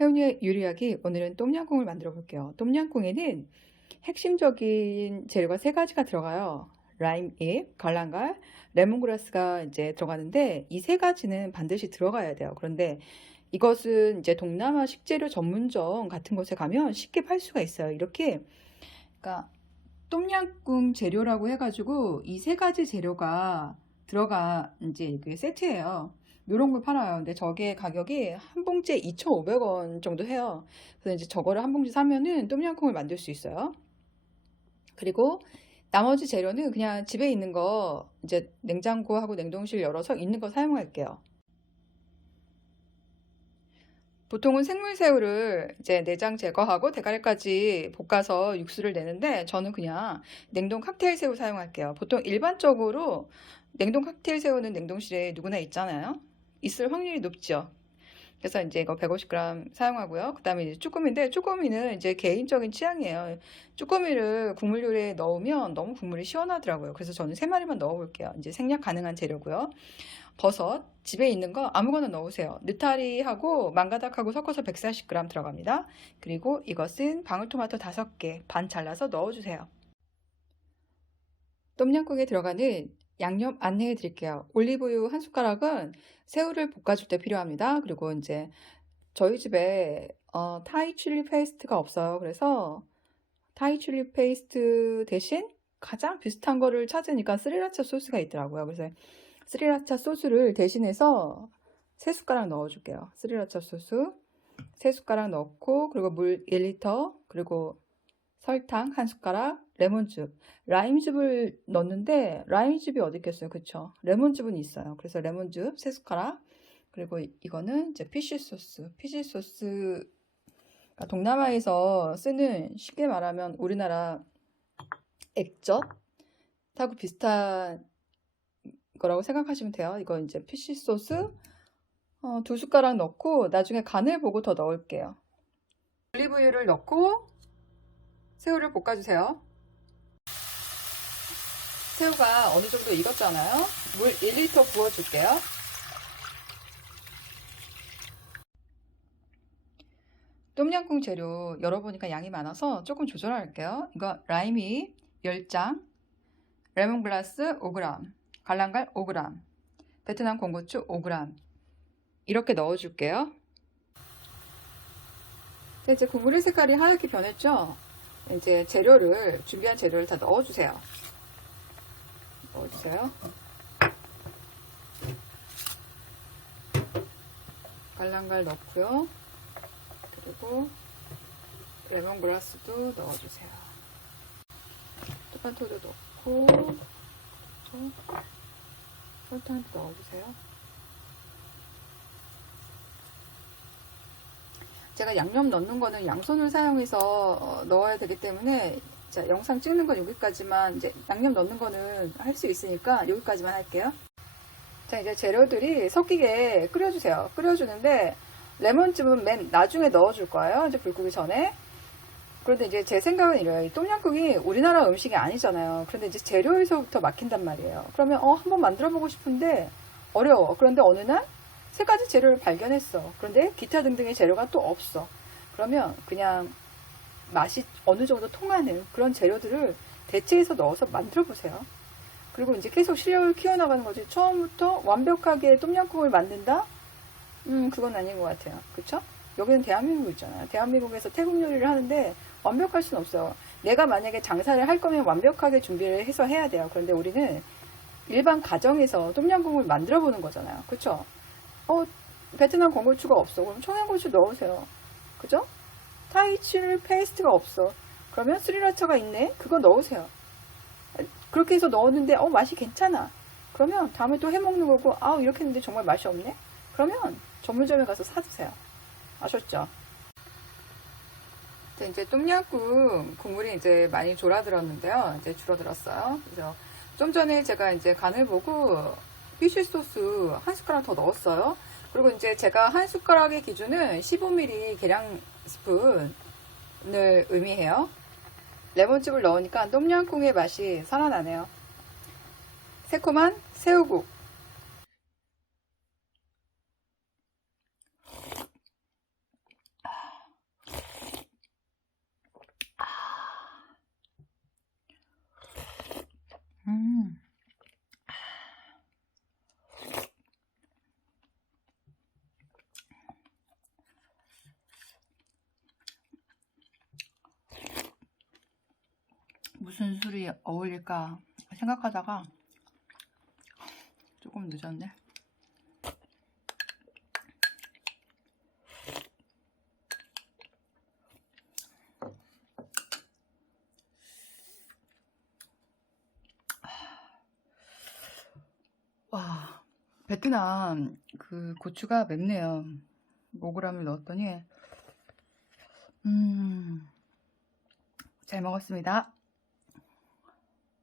혜은이의 요리하기 오늘은 똠양꿍을 만들어 볼게요. 똠양꿍에는 핵심적인 재료가 세 가지가 들어가요. 라임잎, 갈랑갈, 레몬그라스가 이제 들어가는데 이 세 가지는 반드시 들어가야 돼요. 그런데 이것은 이제 동남아 식재료 전문점 같은 곳에 가면 쉽게 팔 수가 있어요. 이렇게 그러니까 똠양꿍 재료라고 해가지고 이 세 가지 재료가 들어가 이제 이게 세트예요. 이런 걸 팔아요. 근데 저게 가격이 한 봉지에 2,500원 정도 해요. 그래서 이제 저거를 한 봉지 사면은 똠양꿍을 만들 수 있어요. 그리고 나머지 재료는 그냥 집에 있는 거 이제 냉장고하고 냉동실 열어서 있는 거 사용할게요. 보통은 생물새우를 이제 내장 제거하고 대가리까지 볶아서 육수를 내는데 저는 그냥 냉동 칵테일 새우 사용할게요. 보통 일반적으로 냉동 칵테일 새우는 냉동실에 누구나 있잖아요. 있을 확률이 높죠. 그래서 이제 이거 150g 사용하고요. 그 다음에 이제 쭈꾸미인데 쭈꾸미는 이제 개인적인 취향이에요. 쭈꾸미를 국물 요리에 넣으면 너무 국물이 시원하더라고요. 그래서 저는 3마리만 넣어볼게요. 이제 생략 가능한 재료고요. 버섯, 집에 있는 거 아무거나 넣으세요. 느타리하고 망가닥하고 섞어서 140g 들어갑니다. 그리고 이것은 방울토마토 5개 반 잘라서 넣어주세요. 똠양꿍에 들어가는 양념 안내해 드릴게요. 올리브유 한 숟가락은 새우를 볶아줄 때 필요합니다. 그리고 이제 저희 집에 타이 칠리 페이스트가 없어요. 그래서 타이 칠리 페이스트 대신 가장 비슷한 거를 찾으니까 스리라차 소스가 있더라고요. 그래서 스리라차 소스를 대신해서 3숟가락 넣어줄게요. 스리라차 소스 3숟가락 넣고 그리고 물 1리터 그리고 설탕 1숟가락 레몬즙 라임즙을 넣는데 라임즙이 어디 있겠어요. 그쵸? 레몬즙은 있어요. 그래서 레몬즙 3숟가락 그리고 이거는 이제 피쉬 소스 그러니까 동남아에서 쓰는 쉽게 말하면 우리나라 액젓하고 비슷한 거라고 생각하시면 돼요. 이거 이제 피쉬 소스 2숟가락 넣고 나중에 간을 보고 더 넣을게요. 올리브유를 넣고 새우를 볶아주세요. 새우가 어느 정도 익었잖아요. 물 1리터 부어줄게요. 똠양꿍 재료 열어보니까 양이 많아서 조금 조절할게요. 이거 라임이 10장, 레몬글라스 5g, 갈랑갈 5g, 베트남 공고추 5g 이렇게 넣어줄게요. 이제 국물의 색깔이 하얗게 변했죠? 이제 준비한 재료를 다 넣어주세요. 갈랑갈 넣고요. 그리고 레몬그라스도 넣어주세요. 토마토도 넣고 설탕도 넣어주세요. 제가 양념 넣는 거는 양손을 사용해서 넣어야 되기 때문에 자, 영상 찍는 건 여기까지만 이제 양념 넣는 거는 할 수 있으니까 여기까지만 할게요. 자, 이제 재료들이 섞이게 끓여주세요. 끓여주는데 레몬즙은 맨 나중에 넣어줄 거예요. 이제 불 끄기 전에. 그런데 이제 제 생각은 이래요. 이 똠양꿍이 우리나라 음식이 아니잖아요. 그런데 이제 재료에서부터 막힌단 말이에요. 그러면 한번 만들어 보고 싶은데 어려워. 그런데 어느 날 세 가지 재료를 발견했어. 그런데 기타 등등의 재료가 또 없어. 그러면 그냥 맛이 어느 정도 통하는 그런 재료들을 대체해서 넣어서 만들어 보세요. 그리고 이제 계속 실력을 키워나가는 거지. 처음부터 완벽하게 똠양꿍을 만든다? 그건 아닌 것 같아요. 그쵸? 여기는 대한민국 있잖아요. 대한민국에서 태국 요리를 하는데 완벽할 수는 없어요. 내가 만약에 장사를 할 거면 완벽하게 준비를 해서 해야 돼요. 그런데 우리는 일반 가정에서 똠양꿍을 만들어 보는 거잖아요. 그쵸? 베트남 건고추가 없어. 그럼 청양고추 넣으세요. 그죠? 타이칠 페이스트가 없어. 그러면 스리라차가 있네? 그거 넣으세요. 그렇게 해서 넣었는데 맛이 괜찮아. 그러면 다음에 또 해먹는 거고 이렇게 했는데 정말 맛이 없네? 그러면 전문점에 가서 사드세요. 아셨죠? 이제 똠양꿍 국물이 이제 많이 졸아들었는데요. 이제 줄어들었어요. 그래서 좀 전에 제가 이제 간을 보고 피쉬 소스 한 숟가락 더 넣었어요. 그리고 이제 제가 한 숟가락의 기준은 15ml 계량 스푼을 의미해요. 레몬즙을 넣으니까 똠양꿍의 맛이 살아나네요. 새콤한 새우국. 무슨 술이 어울릴까 생각하다가 조금 늦었네. 와, 베트남 그 고추가 맵네요. 5g을 넣었더니 잘 먹었습니다.